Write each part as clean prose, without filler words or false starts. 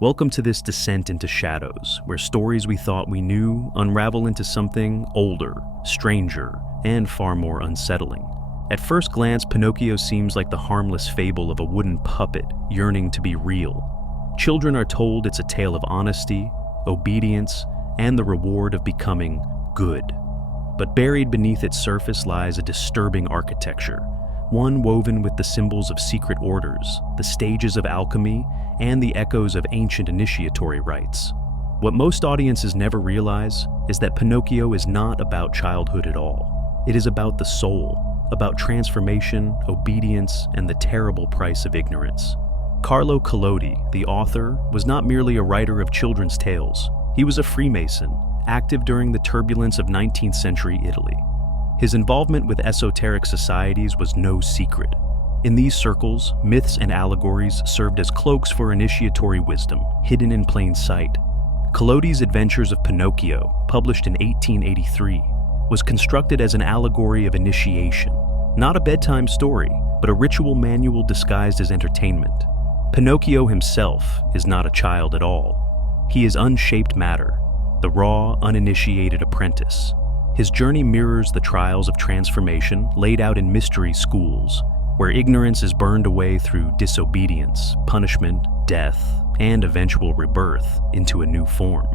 Welcome to this descent into shadows, where stories we thought we knew unravel into something older, stranger, and far more unsettling. At first glance, Pinocchio seems like the harmless fable of a wooden puppet yearning to be real. Children are told it's a tale of honesty, obedience, and the reward of becoming good. But buried beneath its surface lies a disturbing architecture, one woven with the symbols of secret orders, the stages of alchemy, and the echoes of ancient initiatory rites. What most audiences never realize is that Pinocchio is not about childhood at all. It is about the soul, about transformation, obedience, and the terrible price of ignorance. Carlo Collodi, the author, was not merely a writer of children's tales. He was a Freemason, active during the turbulence of 19th century Italy. His involvement with esoteric societies was no secret. In these circles, myths and allegories served as cloaks for initiatory wisdom, hidden in plain sight. Collodi's Adventures of Pinocchio, published in 1883, was constructed as an allegory of initiation, not a bedtime story, but a ritual manual disguised as entertainment. Pinocchio himself is not a child at all. He is unshaped matter, the raw, uninitiated apprentice. His journey mirrors the trials of transformation laid out in mystery schools, where ignorance is burned away through disobedience, punishment, death, and eventual rebirth into a new form.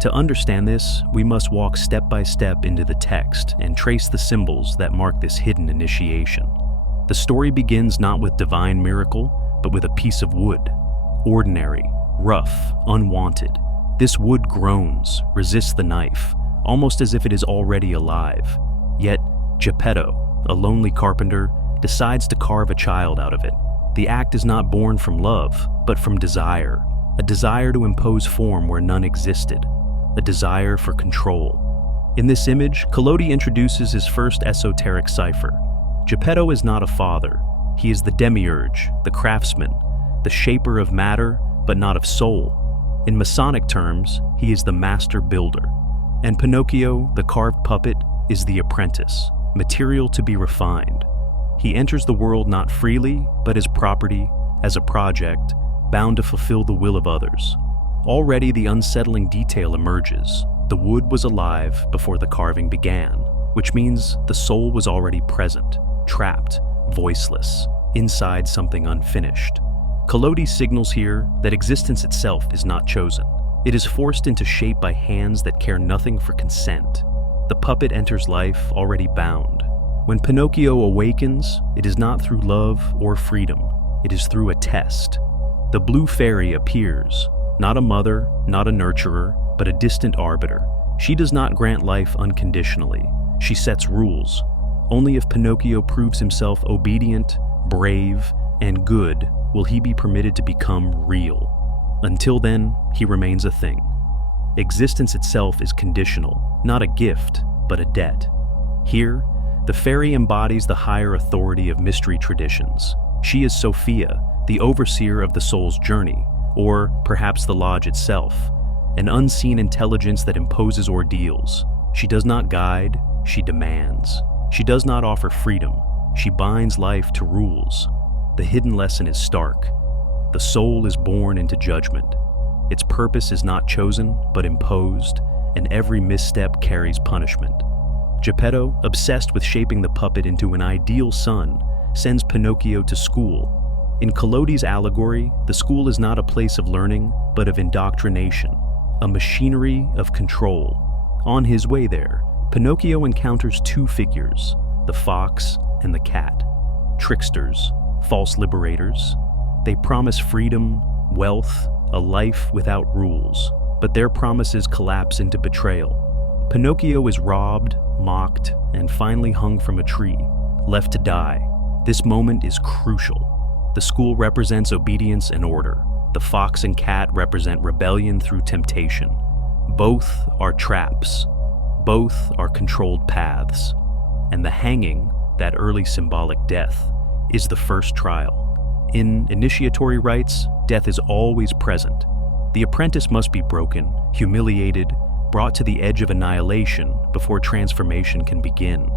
To understand this, we must walk step by step into the text and trace the symbols that mark this hidden initiation. The story begins not with divine miracle, but with a piece of wood. Ordinary, rough, unwanted. This wood groans, resists the knife, almost as if it is already alive. Yet, Geppetto, a lonely carpenter, decides to carve a child out of it. The act is not born from love, but from desire, a desire to impose form where none existed, a desire for control. In this image, Collodi introduces his first esoteric cipher. Geppetto is not a father. He is the demiurge, the craftsman, the shaper of matter, but not of soul. In Masonic terms, he is the master builder. And Pinocchio, the carved puppet, is the apprentice, material to be refined. He enters the world not freely, but as property, as a project, bound to fulfill the will of others. Already the unsettling detail emerges. The wood was alive before the carving began, which means the soul was already present, trapped, voiceless, inside something unfinished. Collodi signals here that existence itself is not chosen. It is forced into shape by hands that care nothing for consent. The puppet enters life already bound. When Pinocchio awakens, it is not through love or freedom. It is through a test. The blue fairy appears, not a mother, not a nurturer, but a distant arbiter. She does not grant life unconditionally. She sets rules. Only if Pinocchio proves himself obedient, brave, and good will he be permitted to become real. Until then, he remains a thing. Existence itself is conditional, not a gift, but a debt. Here, the fairy embodies the higher authority of mystery traditions. She is Sophia, the overseer of the soul's journey, or perhaps the lodge itself, an unseen intelligence that imposes ordeals. She does not guide, she demands. She does not offer freedom, she binds life to rules. The hidden lesson is stark. The soul is born into judgment. Its purpose is not chosen, but imposed, and every misstep carries punishment. Geppetto, obsessed with shaping the puppet into an ideal son, sends Pinocchio to school. In Collodi's allegory, the school is not a place of learning, but of indoctrination, a machinery of control. On his way there, Pinocchio encounters two figures, the fox and the cat, tricksters, false liberators. They promise freedom, wealth, a life without rules, but their promises collapse into betrayal. Pinocchio is robbed, mocked, and finally hung from a tree, left to die. This moment is crucial. The school represents obedience and order. The fox and cat represent rebellion through temptation. Both are traps. Both are controlled paths. And the hanging, that early symbolic death, is the first trial. In initiatory rites, death is always present. The apprentice must be broken, humiliated, brought to the edge of annihilation before transformation can begin.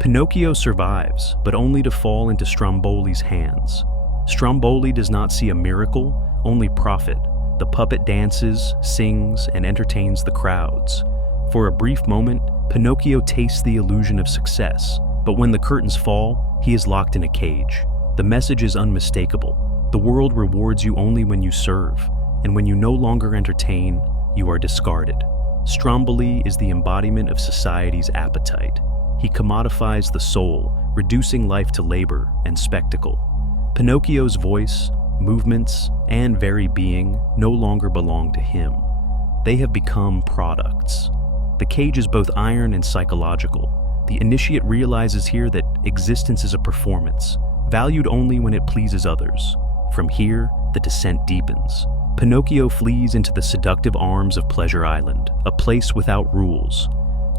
Pinocchio survives, but only to fall into Stromboli's hands. Stromboli does not see a miracle, only profit, The puppet dances, sings, and entertains the crowds. For a brief moment, Pinocchio tastes the illusion of success, but when the curtains fall, he is locked in a cage. The message is unmistakable. The world rewards you only when you serve, and when you no longer entertain, you are discarded. Stromboli is the embodiment of society's appetite. He commodifies the soul, reducing life to labor and spectacle. Pinocchio's voice, movements, and very being no longer belong to him. They have become products. The cage is both iron and psychological. The initiate realizes here that existence is a performance, valued only when it pleases others. From here, the descent deepens. Pinocchio flees into the seductive arms of Pleasure Island, a place without rules.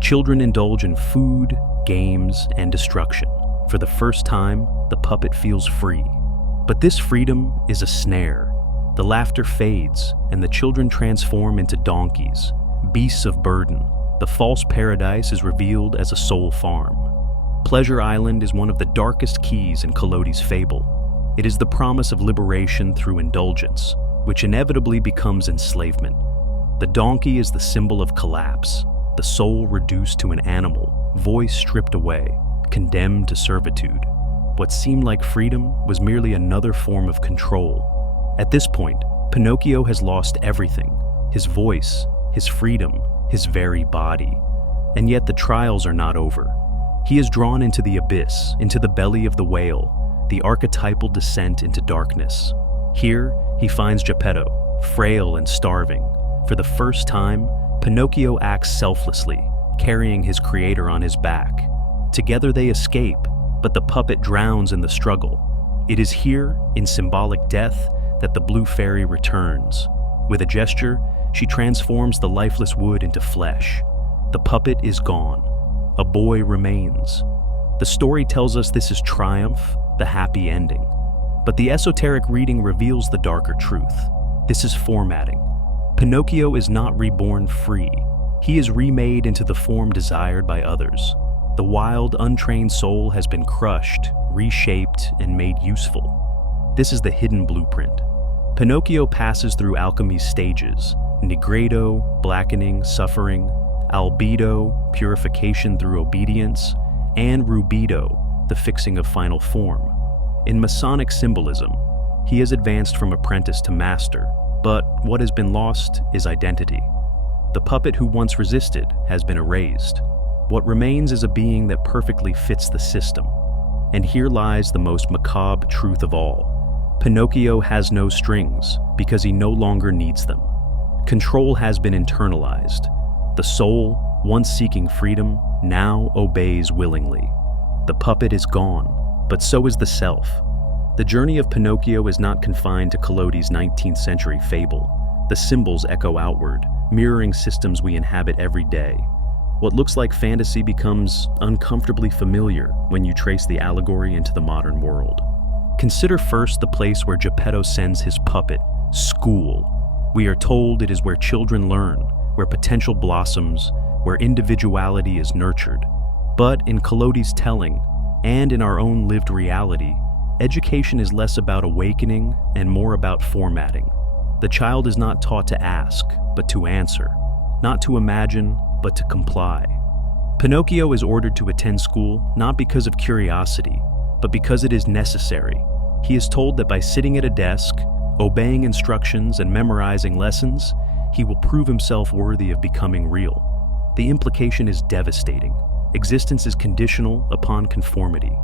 Children indulge in food, games, and destruction. For the first time, the puppet feels free. But this freedom is a snare. The laughter fades, and the children transform into donkeys, beasts of burden. The false paradise is revealed as a soul farm. Pleasure Island is one of the darkest keys in Collodi's fable. It is the promise of liberation through indulgence, which inevitably becomes enslavement. The donkey is the symbol of collapse, the soul reduced to an animal, voice stripped away, condemned to servitude. What seemed like freedom was merely another form of control. At this point, Pinocchio has lost everything: his voice, his freedom, his very body. And yet the trials are not over. He is drawn into the abyss, into the belly of the whale, the archetypal descent into darkness. Here, he finds Geppetto, frail and starving. For the first time, Pinocchio acts selflessly, carrying his creator on his back. Together they escape, but the puppet drowns in the struggle. It is here, in symbolic death, that the blue fairy returns. With a gesture, she transforms the lifeless wood into flesh. The puppet is gone. A boy remains. The story tells us this is triumph, the happy ending. But the esoteric reading reveals the darker truth. This is formatting. Pinocchio is not reborn free. He is remade into the form desired by others. The wild, untrained soul has been crushed, reshaped, and made useful. This is the hidden blueprint. Pinocchio passes through alchemy's stages: nigredo, blackening, suffering; albedo, purification through obedience; and rubedo, the fixing of final form. In Masonic symbolism, he has advanced from apprentice to master, but what has been lost is identity. The puppet who once resisted has been erased. What remains is a being that perfectly fits the system. And here lies the most macabre truth of all. Pinocchio has no strings because he no longer needs them. Control has been internalized. The soul, once seeking freedom, now obeys willingly. The puppet is gone, but so is the self. The journey of Pinocchio is not confined to Collodi's 19th century fable. The symbols echo outward, mirroring systems we inhabit every day. What looks like fantasy becomes uncomfortably familiar when you trace the allegory into the modern world. Consider first the place where Geppetto sends his puppet, school. We are told it is where children learn, where potential blossoms, where individuality is nurtured. But in Collodi's telling, and in our own lived reality, education is less about awakening and more about formatting. The child is not taught to ask, but to answer, not to imagine, but to comply. Pinocchio is ordered to attend school not because of curiosity, but because it is necessary. He is told that by sitting at a desk, obeying instructions, and memorizing lessons, he will prove himself worthy of becoming real. The implication is devastating. Existence is conditional upon conformity.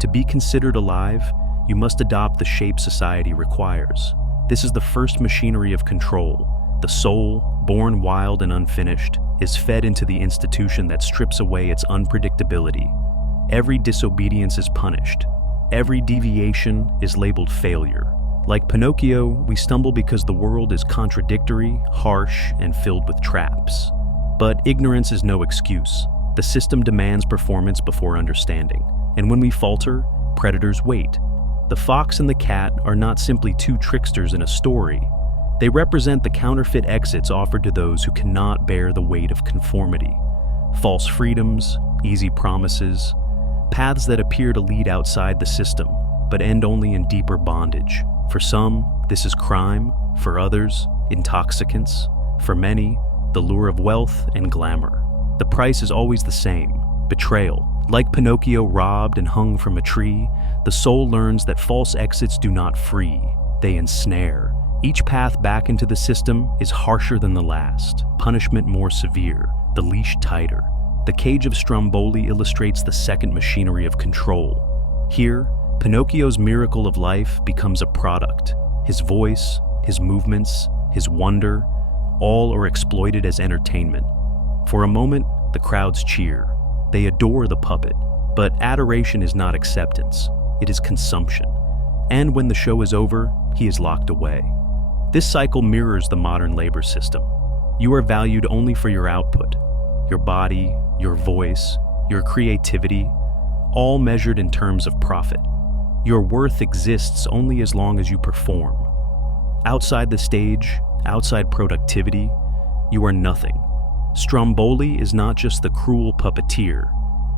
To be considered alive, you must adopt the shape society requires. This is the first machinery of control. The soul, born wild and unfinished, is fed into the institution that strips away its unpredictability. Every disobedience is punished. Every deviation is labeled failure. Like Pinocchio, we stumble because the world is contradictory, harsh, and filled with traps. But ignorance is no excuse. The system demands performance before understanding. And when we falter, predators wait. The fox and the cat are not simply two tricksters in a story. They represent the counterfeit exits offered to those who cannot bear the weight of conformity. False freedoms, easy promises, paths that appear to lead outside the system, but end only in deeper bondage. For some, this is crime. For others, intoxicants. For many, the lure of wealth and glamour. The price is always the same: betrayal. Like Pinocchio robbed and hung from a tree, the soul learns that false exits do not free, they ensnare. Each path back into the system is harsher than the last, punishment more severe, the leash tighter. The cage of Stromboli illustrates the second machinery of control. Here, Pinocchio's miracle of life becomes a product. His voice, his movements, his wonder, all are exploited as entertainment. For a moment, the crowds cheer. They adore the puppet, but adoration is not acceptance, it is consumption. And when the show is over, he is locked away. This cycle mirrors the modern labor system. You are valued only for your output, your body, your voice, your creativity, all measured in terms of profit. Your worth exists only as long as you perform. Outside the stage, outside productivity, you are nothing. Stromboli is not just the cruel puppeteer.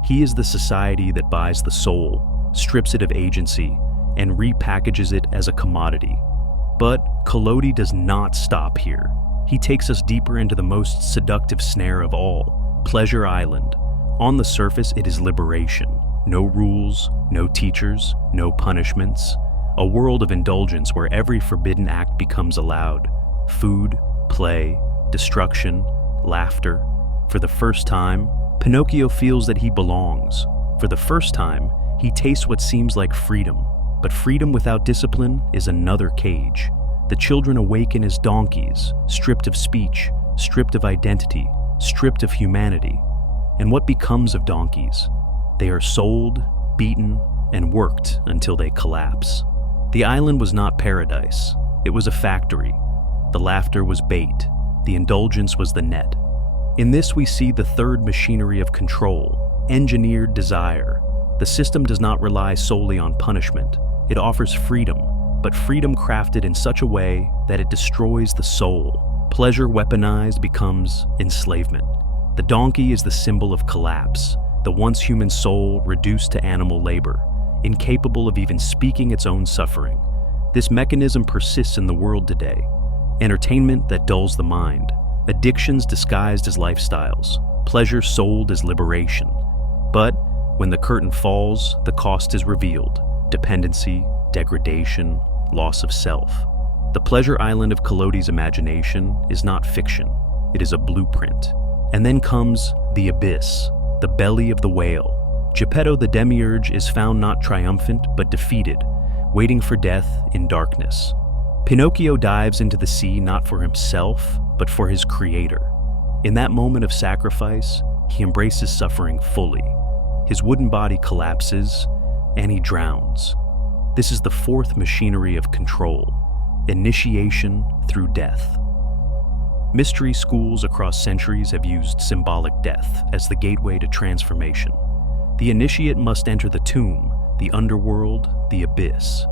He is the society that buys the soul, strips it of agency, and repackages it as a commodity. But Collodi does not stop here. He takes us deeper into the most seductive snare of all, Pleasure Island. On the surface, it is liberation. No rules, no teachers, no punishments. A world of indulgence where every forbidden act becomes allowed. Food, play, destruction, laughter. For the first time, Pinocchio feels that he belongs. For the first time, he tastes what seems like freedom. But freedom without discipline is another cage. The children awaken as donkeys, stripped of speech, stripped of identity, stripped of humanity. And what becomes of donkeys? They are sold, beaten, and worked until they collapse. The island was not paradise. It was a factory. The laughter was bait. The indulgence was the net. In this we see the third machinery of control, engineered desire. The system does not rely solely on punishment. It offers freedom, but freedom crafted in such a way that it destroys the soul. Pleasure weaponized becomes enslavement. The donkey is the symbol of collapse, the once human soul reduced to animal labor, incapable of even speaking its own suffering. This mechanism persists in the world today. Entertainment that dulls the mind, addictions disguised as lifestyles, pleasure sold as liberation. But when the curtain falls, the cost is revealed: dependency, degradation, loss of self. The pleasure island of Collodi's imagination is not fiction, it is a blueprint. And then comes the abyss, the belly of the whale. Geppetto the demiurge is found not triumphant but defeated, waiting for death in darkness. Pinocchio dives into the sea not for himself, but for his creator. In that moment of sacrifice, he embraces suffering fully. His wooden body collapses, and he drowns. This is the fourth machinery of control, initiation through death. Mystery schools across centuries have used symbolic death as the gateway to transformation. The initiate must enter the tomb, the underworld, the abyss.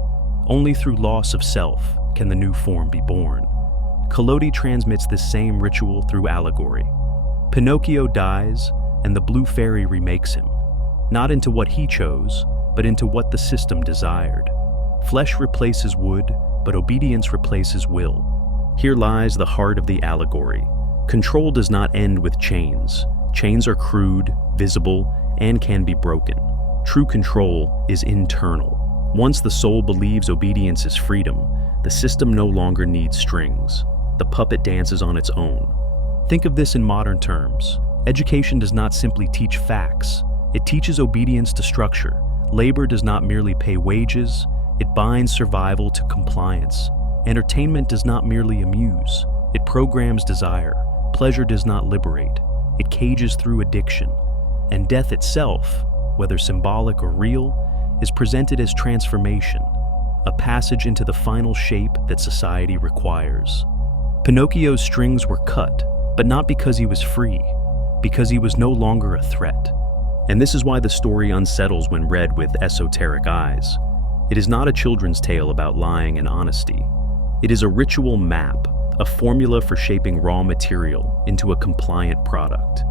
Only through loss of self can the new form be born. Collodi transmits this same ritual through allegory. Pinocchio dies, and the blue fairy remakes him, not into what he chose, but into what the system desired. Flesh replaces wood, but obedience replaces will. Here lies the heart of the allegory. Control does not end with chains. Chains are crude, visible, and can be broken. True control is internal. Once the soul believes obedience is freedom, the system no longer needs strings. The puppet dances on its own. Think of this in modern terms. Education does not simply teach facts. It teaches obedience to structure. Labor does not merely pay wages, it binds survival to compliance. Entertainment does not merely amuse, it programs desire. Pleasure does not liberate, it cages through addiction. And death itself, whether symbolic or real, is presented as transformation, a passage into the final shape that society requires. Pinocchio's strings were cut, but not because he was free, because he was no longer a threat. And this is why the story unsettles when read with esoteric eyes. It is not a children's tale about lying and honesty. It is a ritual map, a formula for shaping raw material into a compliant product.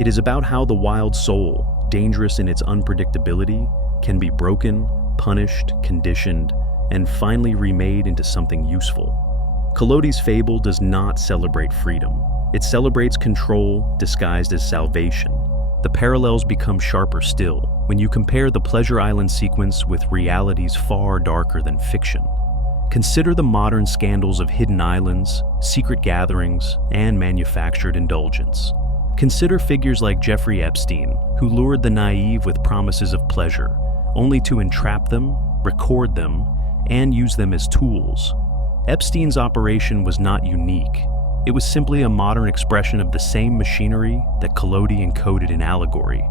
It is about how the wild soul, dangerous in its unpredictability, can be broken, punished, conditioned, and finally remade into something useful. Collodi's fable does not celebrate freedom. It celebrates control disguised as salvation. The parallels become sharper still when you compare the Pleasure Island sequence with realities far darker than fiction. Consider the modern scandals of hidden islands, secret gatherings, and manufactured indulgence. Consider figures like Jeffrey Epstein, who lured the naive with promises of pleasure, only to entrap them, record them, and use them as tools. Epstein's operation was not unique. It was simply a modern expression of the same machinery that Collodi encoded in Allegory.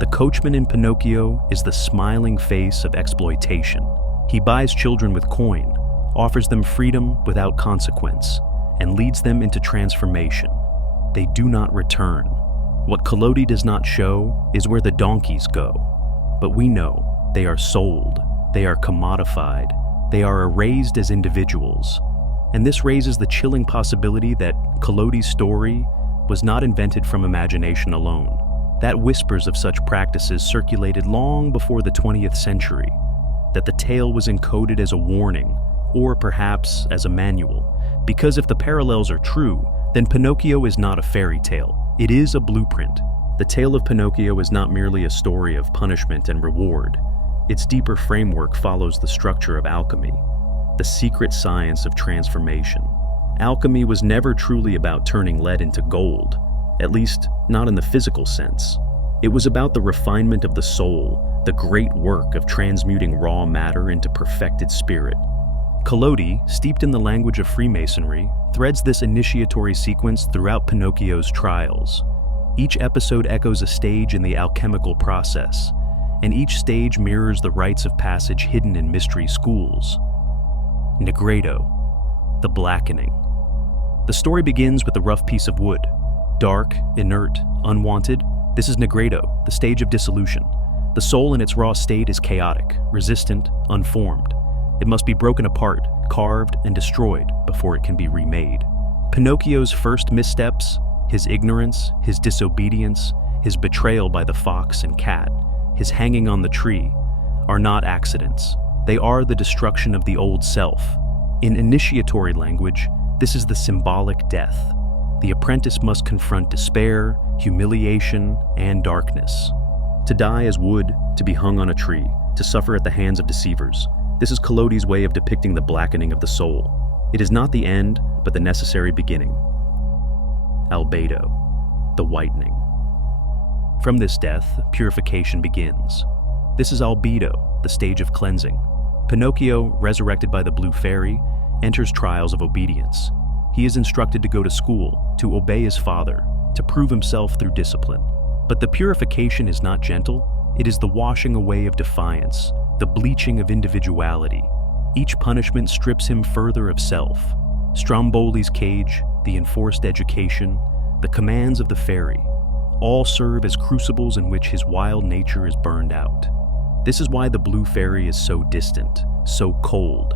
The coachman in Pinocchio is the smiling face of exploitation. He buys children with coin, offers them freedom without consequence, and leads them into transformation. They do not return. What Collodi does not show is where the donkeys go. But we know they are sold, they are commodified, they are erased as individuals. And this raises the chilling possibility that Collodi's story was not invented from imagination alone. That whispers of such practices circulated long before the 20th century, that the tale was encoded as a warning, or perhaps as a manual. Because if the parallels are true, then Pinocchio is not a fairy tale. It is a blueprint. The tale of Pinocchio is not merely a story of punishment and reward. Its deeper framework follows the structure of alchemy, the secret science of transformation. Alchemy was never truly about turning lead into gold, at least not in the physical sense. It was about the refinement of the soul, the great work of transmuting raw matter into perfected spirit. Collodi, steeped in the language of Freemasonry, threads this initiatory sequence throughout Pinocchio's trials. Each episode echoes a stage in the alchemical process, and each stage mirrors the rites of passage hidden in mystery schools. Negredo, the blackening. The story begins with a rough piece of wood. Dark, inert, unwanted, this is Negredo, the stage of dissolution. The soul in its raw state is chaotic, resistant, unformed. It must be broken apart, carved, and destroyed before it can be remade. Pinocchio's first missteps, his ignorance, his disobedience, his betrayal by the fox and cat, his hanging on the tree, are not accidents. They are the destruction of the old self. In initiatory language, this is the symbolic death. The apprentice must confront despair, humiliation, and darkness. To die as wood, to be hung on a tree, to suffer at the hands of deceivers. This is Collodi's way of depicting the blackening of the soul. It is not the end, but the necessary beginning. Albedo, the whitening. From this death, purification begins. This is albedo, the stage of cleansing. Pinocchio, resurrected by the Blue Fairy, enters trials of obedience. He is instructed to go to school, to obey his father, to prove himself through discipline. But the purification is not gentle. It is the washing away of defiance, the bleaching of individuality. Each punishment strips him further of self. Stromboli's cage, the enforced education, the commands of the fairy, all serve as crucibles in which his wild nature is burned out. This is why the Blue Fairy is so distant, so cold.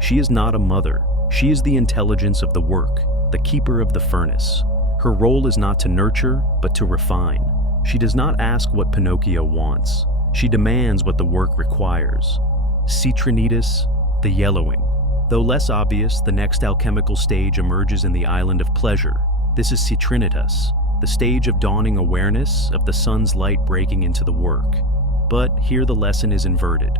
She is not a mother. She is the intelligence of the work, the keeper of the furnace. Her role is not to nurture, but to refine. She does not ask what Pinocchio wants. She demands what the work requires. Citrinitas, the yellowing. Though less obvious, the next alchemical stage emerges in the island of pleasure. This is Citrinitas, the stage of dawning awareness of the sun's light breaking into the work. But here the lesson is inverted.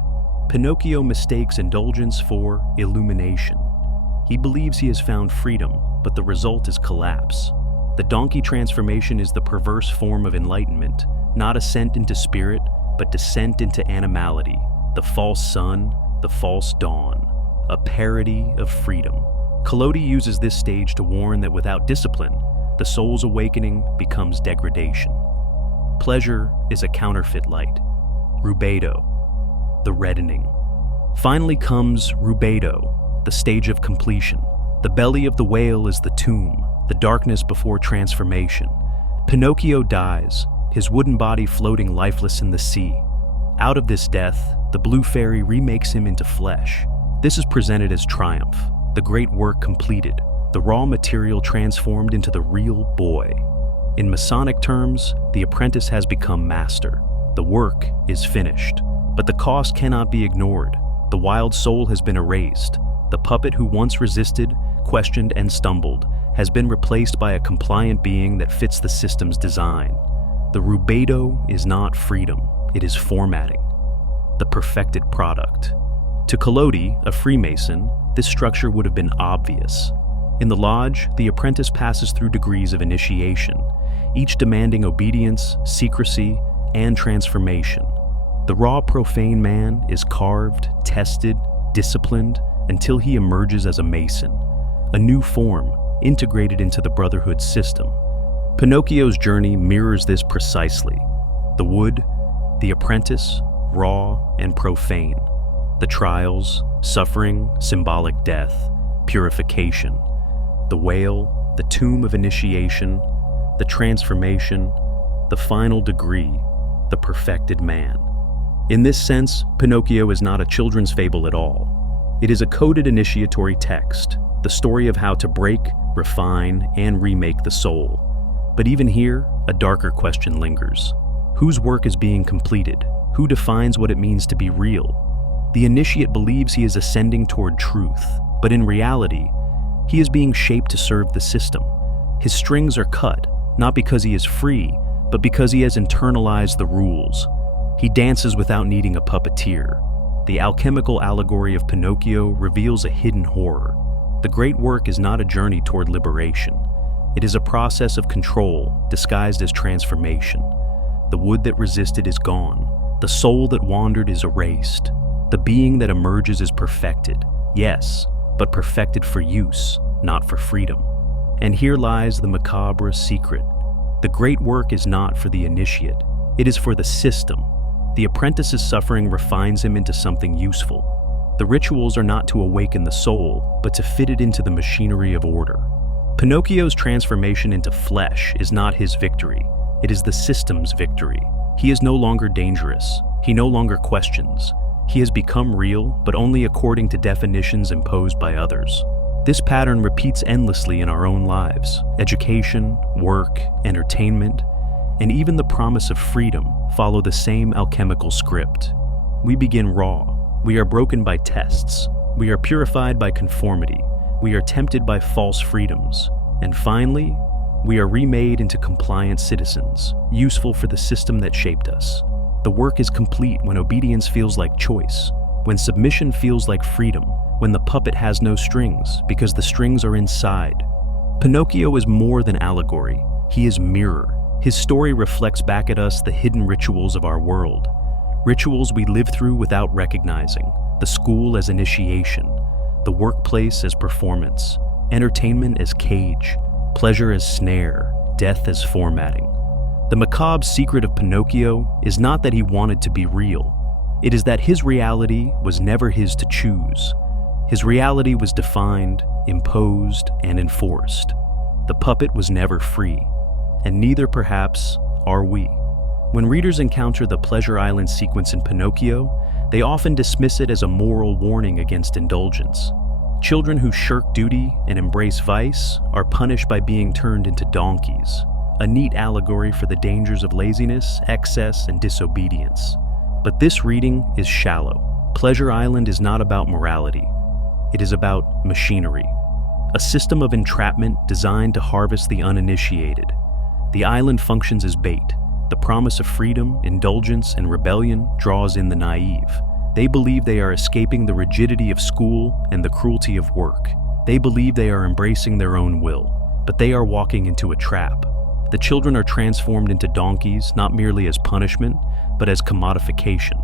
Pinocchio mistakes indulgence for illumination. He believes he has found freedom, but the result is collapse. The donkey transformation is the perverse form of enlightenment, not ascent into spirit, but descent into animality, the false sun, the false dawn, a parody of freedom. Collodi uses this stage to warn that without discipline, the soul's awakening becomes degradation. Pleasure is a counterfeit light. Rubedo, the reddening. Finally comes Rubedo, the stage of completion. The belly of the whale is the tomb, the darkness before transformation. Pinocchio dies, his wooden body floating lifeless in the sea. Out of this death, the Blue Fairy remakes him into flesh. This is presented as triumph, the great work completed, the raw material transformed into the real boy. In Masonic terms, the apprentice has become master. The work is finished, but the cost cannot be ignored. The wild soul has been erased. The puppet who once resisted, questioned and stumbled, has been replaced by a compliant being that fits the system's design. The rubedo is not freedom, it is formatting, the perfected product. To Collodi, a Freemason, this structure would have been obvious. In the lodge, the apprentice passes through degrees of initiation, each demanding obedience, secrecy, and transformation. The raw profane man is carved, tested, disciplined, until he emerges as a Mason, a new form, integrated into the Brotherhood system. Pinocchio's journey mirrors this precisely. The wood, the apprentice, raw and profane. The trials, suffering, symbolic death, purification. The whale, the tomb of initiation, the transformation, the final degree, the perfected man. In this sense, Pinocchio is not a children's fable at all. It is a coded initiatory text, the story of how to break, refine, and remake the soul. But even here, a darker question lingers. Whose work is being completed? Who defines what it means to be real? The initiate believes he is ascending toward truth, but in reality, he is being shaped to serve the system. His strings are cut, not because he is free, but because he has internalized the rules. He dances without needing a puppeteer. The alchemical allegory of Pinocchio reveals a hidden horror. The great work is not a journey toward liberation. It is a process of control disguised as transformation. The wood that resisted is gone. The soul that wandered is erased. The being that emerges is perfected, yes, but perfected for use, not for freedom. And here lies the macabre secret. The great work is not for the initiate. It is for the system. The apprentice's suffering refines him into something useful. The rituals are not to awaken the soul, but to fit it into the machinery of order. Pinocchio's transformation into flesh is not his victory. It is the system's victory. He is no longer dangerous. He no longer questions. He has become real, but only according to definitions imposed by others. This pattern repeats endlessly in our own lives. Education, work, entertainment, and even the promise of freedom follow the same alchemical script. We begin raw. We are broken by tests. We are purified by conformity. We are tempted by false freedoms. And finally, we are remade into compliant citizens, useful for the system that shaped us. The work is complete when obedience feels like choice, when submission feels like freedom, when the puppet has no strings because the strings are inside. Pinocchio is more than allegory. He is mirror. His story reflects back at us the hidden rituals of our world. Rituals we live through without recognizing. The school as initiation, the workplace as performance, entertainment as cage, pleasure as snare, death as formatting. The macabre secret of Pinocchio is not that he wanted to be real. It is that his reality was never his to choose. His reality was defined, imposed, and enforced. The puppet was never free, and neither, perhaps, are we. When readers encounter the Pleasure Island sequence in Pinocchio, they often dismiss it as a moral warning against indulgence. Children who shirk duty and embrace vice are punished by being turned into donkeys, a neat allegory for the dangers of laziness, excess, and disobedience. But this reading is shallow. Pleasure Island is not about morality. It is about machinery, a system of entrapment designed to harvest the uninitiated. The island functions as bait. The promise of freedom, indulgence, and rebellion draws in the naive. They believe they are escaping the rigidity of school and the cruelty of work. They believe they are embracing their own will, but they are walking into a trap. The children are transformed into donkeys not merely as punishment, but as commodification.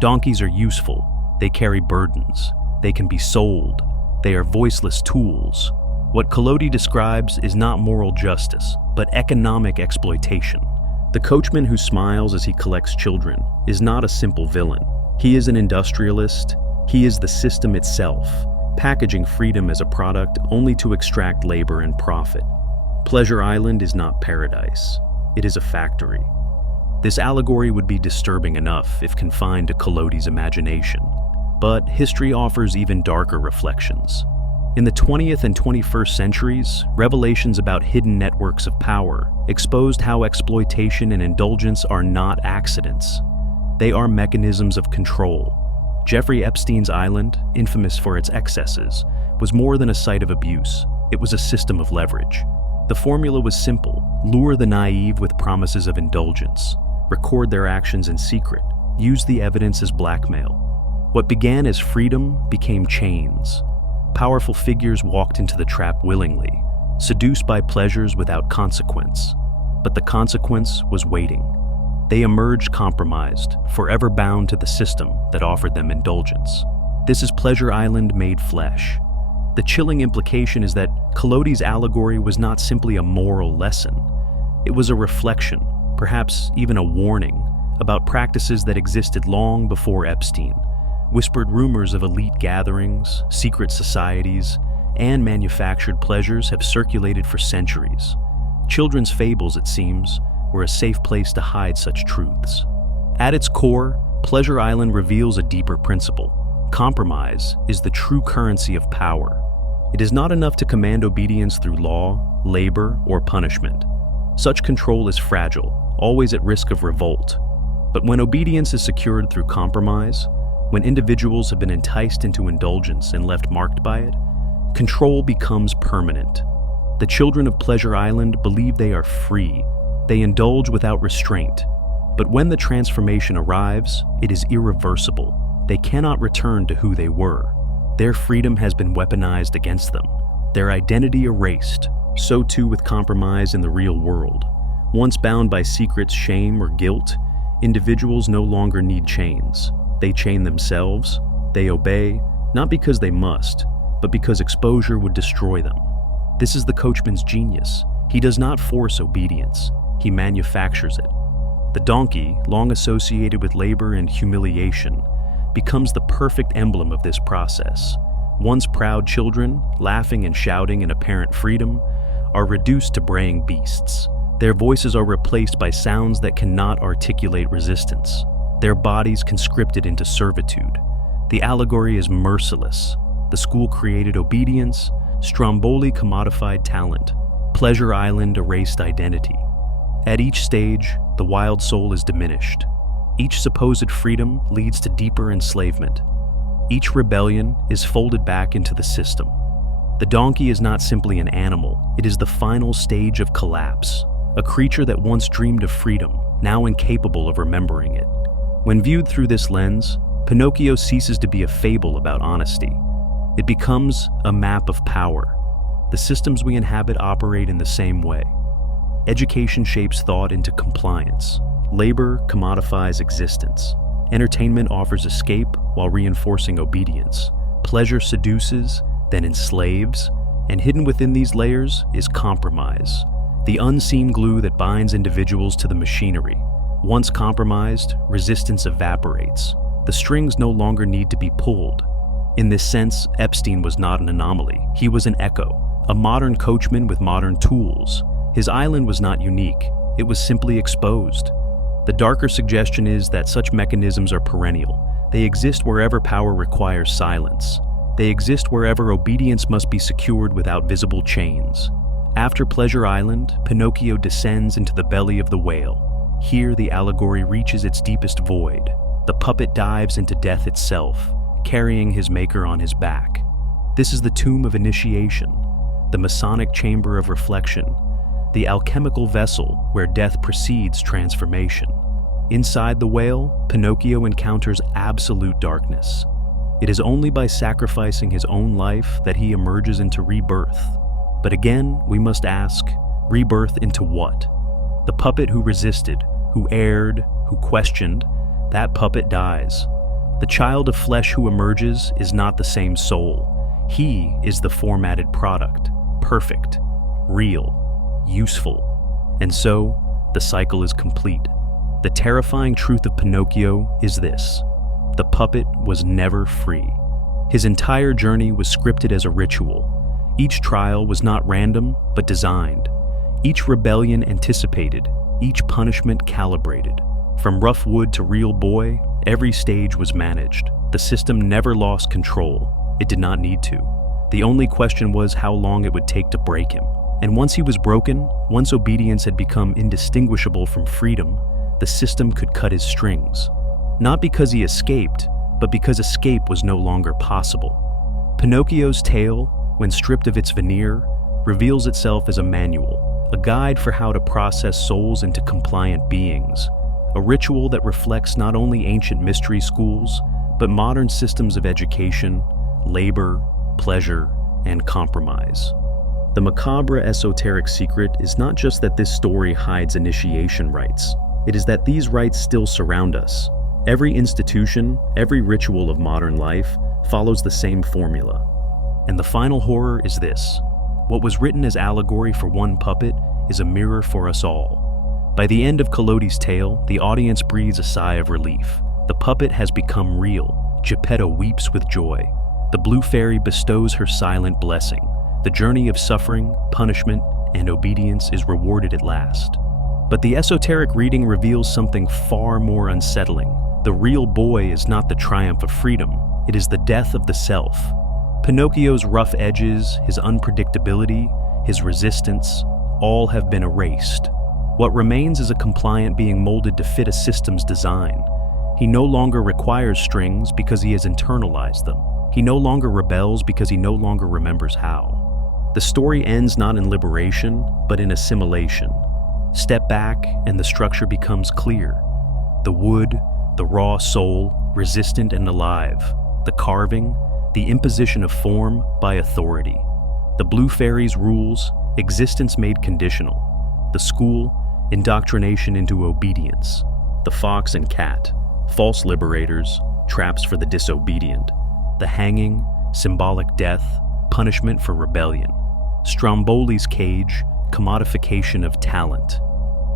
Donkeys are useful. They carry burdens. They can be sold. They are voiceless tools. What Collodi describes is not moral justice, but economic exploitation. The coachman who smiles as he collects children is not a simple villain. He is an industrialist. He is the system itself, packaging freedom as a product only to extract labor and profit. Pleasure Island is not paradise. It is a factory. This allegory would be disturbing enough if confined to Collodi's imagination, but history offers even darker reflections. In the 20th and 21st centuries, revelations about hidden networks of power exposed how exploitation and indulgence are not accidents. They are mechanisms of control. Jeffrey Epstein's island, infamous for its excesses, was more than a site of abuse. It was a system of leverage. The formula was simple: lure the naive with promises of indulgence, record their actions in secret, use the evidence as blackmail. What began as freedom became chains. Powerful figures walked into the trap willingly, seduced by pleasures without consequence. But the consequence was waiting. They emerged compromised, forever bound to the system that offered them indulgence. This is Pleasure Island made flesh. The chilling implication is that Collodi's allegory was not simply a moral lesson. It was a reflection, perhaps even a warning, about practices that existed long before Epstein. Whispered rumors of elite gatherings, secret societies, and manufactured pleasures have circulated for centuries. Children's fables, it seems, were a safe place to hide such truths. At its core, Pleasure Island reveals a deeper principle. Compromise is the true currency of power. It is not enough to command obedience through law, labor, or punishment. Such control is fragile, always at risk of revolt. But when obedience is secured through compromise, when individuals have been enticed into indulgence and left marked by it, control becomes permanent. The children of Pleasure Island believe they are free. They indulge without restraint. But when the transformation arrives, it is irreversible. They cannot return to who they were. Their freedom has been weaponized against them, their identity erased. So too with compromise in the real world. Once bound by secrets, shame, or guilt, individuals no longer need chains. They chain themselves. They obey, not because they must, but because exposure would destroy them. This is the coachman's genius. He does not force obedience. He manufactures it. The donkey, long associated with labor and humiliation, becomes the perfect emblem of this process. Once proud children, laughing and shouting in apparent freedom, are reduced to braying beasts. Their voices are replaced by sounds that cannot articulate resistance. Their bodies conscripted into servitude. The allegory is merciless. The school created obedience, Stromboli commodified talent, Pleasure Island erased identity. At each stage, the wild soul is diminished. Each supposed freedom leads to deeper enslavement. Each rebellion is folded back into the system. The donkey is not simply an animal, it is the final stage of collapse, a creature that once dreamed of freedom, now incapable of remembering it. When viewed through this lens, Pinocchio ceases to be a fable about honesty. It becomes a map of power. The systems we inhabit operate in the same way. Education shapes thought into compliance. Labor commodifies existence. Entertainment offers escape while reinforcing obedience. Pleasure seduces, then enslaves, and hidden within these layers is compromise, the unseen glue that binds individuals to the machinery. Once compromised, resistance evaporates. The strings no longer need to be pulled. In this sense, Epstein was not an anomaly. He was an echo, a modern coachman with modern tools. His island was not unique. It was simply exposed. The darker suggestion is that such mechanisms are perennial. They exist wherever power requires silence. They exist wherever obedience must be secured without visible chains. After Pleasure Island, Pinocchio descends into the belly of the whale. Here, the allegory reaches its deepest void. The puppet dives into death itself, carrying his maker on his back. This is the tomb of initiation, the Masonic chamber of reflection, the alchemical vessel where death precedes transformation. Inside the whale, Pinocchio encounters absolute darkness. It is only by sacrificing his own life that he emerges into rebirth. But again, we must ask, rebirth into what? The puppet who resisted, who erred, who questioned, that puppet dies. The child of flesh who emerges is not the same soul. He is the formatted product, perfect, real, useful. And so, the cycle is complete. The terrifying truth of Pinocchio is this: the puppet was never free. His entire journey was scripted as a ritual. Each trial was not random, but designed. Each rebellion anticipated, each punishment calibrated. From rough wood to real boy, every stage was managed. The system never lost control. It did not need to. The only question was how long it would take to break him. And once he was broken, once obedience had become indistinguishable from freedom, the system could cut his strings. Not because he escaped, but because escape was no longer possible. Pinocchio's tale, when stripped of its veneer, reveals itself as a manual, a guide for how to process souls into compliant beings, a ritual that reflects not only ancient mystery schools, but modern systems of education, labor, pleasure, and compromise. The macabre esoteric secret is not just that this story hides initiation rites, it is that these rites still surround us. Every institution, every ritual of modern life follows the same formula. And the final horror is this: what was written as allegory for one puppet is a mirror for us all. By the end of Collodi's tale, the audience breathes a sigh of relief. The puppet has become real. Geppetto weeps with joy. The blue fairy bestows her silent blessing. The journey of suffering, punishment, and obedience is rewarded at last. But the esoteric reading reveals something far more unsettling. The real boy is not the triumph of freedom, it is the death of the self. Pinocchio's rough edges, his unpredictability, his resistance, all have been erased. What remains is a compliant being molded to fit a system's design. He no longer requires strings because he has internalized them. He no longer rebels because he no longer remembers how. The story ends not in liberation, but in assimilation. Step back and the structure becomes clear. The wood, the raw soul, resistant and alive. The carving, the imposition of form by authority. The blue fairy's rules, existence made conditional. The school, indoctrination into obedience. The fox and cat, false liberators, traps for the disobedient. The hanging, symbolic death, punishment for rebellion. Stromboli's cage, commodification of talent.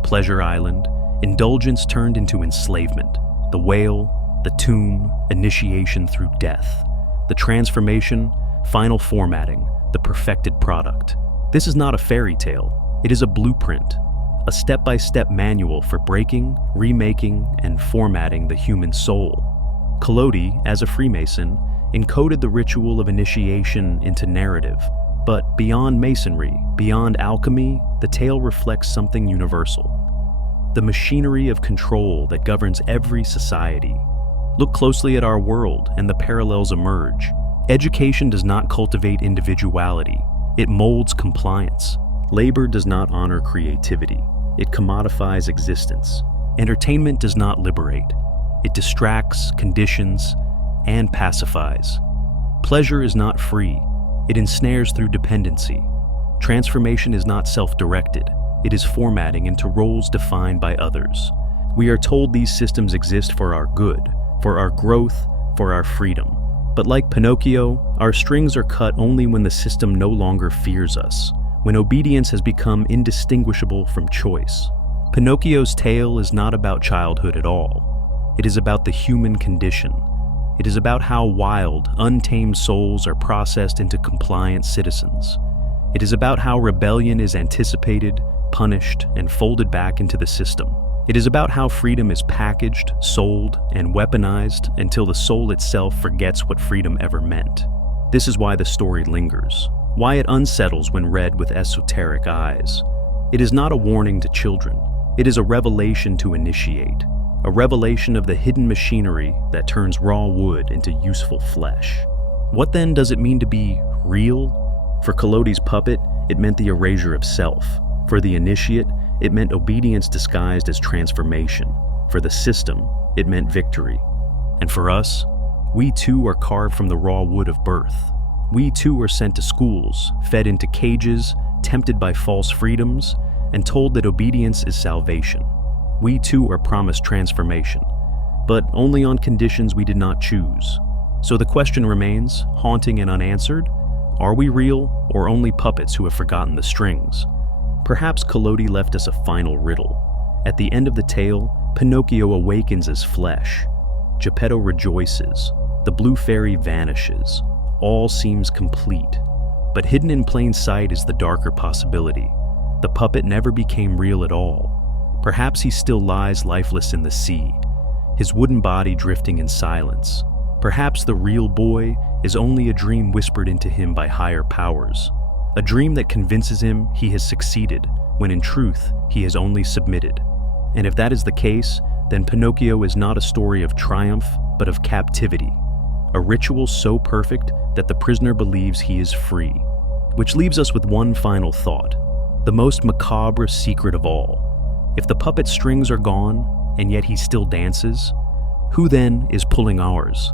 Pleasure Island, indulgence turned into enslavement. The whale, the tomb, initiation through death. The transformation, final formatting, the perfected product. This is not a fairy tale, it is a blueprint, a step-by-step manual for breaking, remaking, and formatting the human soul. Collodi, as a Freemason, encoded the ritual of initiation into narrative, but beyond Masonry, beyond alchemy, the tale reflects something universal. The machinery of control that governs every society. Look closely at our world and the parallels emerge. Education does not cultivate individuality, it molds compliance. Labor does not honor creativity, it commodifies existence. Entertainment does not liberate, it distracts, conditions, and pacifies. Pleasure is not free, it ensnares through dependency. Transformation is not self-directed, it is formatting into roles defined by others. We are told these systems exist for our good, for our growth, for our freedom. But like Pinocchio, our strings are cut only when the system no longer fears us, when obedience has become indistinguishable from choice. Pinocchio's tale is not about childhood at all. It is about the human condition. It is about how wild, untamed souls are processed into compliant citizens. It is about how rebellion is anticipated, punished, and folded back into the system. It is about how freedom is packaged, sold, and weaponized until the soul itself forgets what freedom ever meant. This is why the story lingers, why it unsettles when read with esoteric eyes. It is not a warning to children. It is a revelation to initiate, a revelation of the hidden machinery that turns raw wood into useful flesh. What then does it mean to be real? For Collodi's puppet, it meant the erasure of self. For the initiate, it meant obedience disguised as transformation. For the system, it meant victory. And for us, we too are carved from the raw wood of birth. We too are sent to schools, fed into cages, tempted by false freedoms, and told that obedience is salvation. We too are promised transformation, but only on conditions we did not choose. So the question remains, haunting and unanswered, are we real or only puppets who have forgotten the strings? Perhaps Collodi left us a final riddle. At the end of the tale, Pinocchio awakens as flesh. Geppetto rejoices. The blue fairy vanishes. All seems complete. But hidden in plain sight is the darker possibility. The puppet never became real at all. Perhaps he still lies lifeless in the sea, his wooden body drifting in silence. Perhaps the real boy is only a dream whispered into him by higher powers. A dream that convinces him he has succeeded, when in truth, he has only submitted. And if that is the case, then Pinocchio is not a story of triumph, but of captivity, a ritual so perfect that the prisoner believes he is free. Which leaves us with one final thought, the most macabre secret of all. If the puppet strings are gone, and yet he still dances, who then is pulling ours?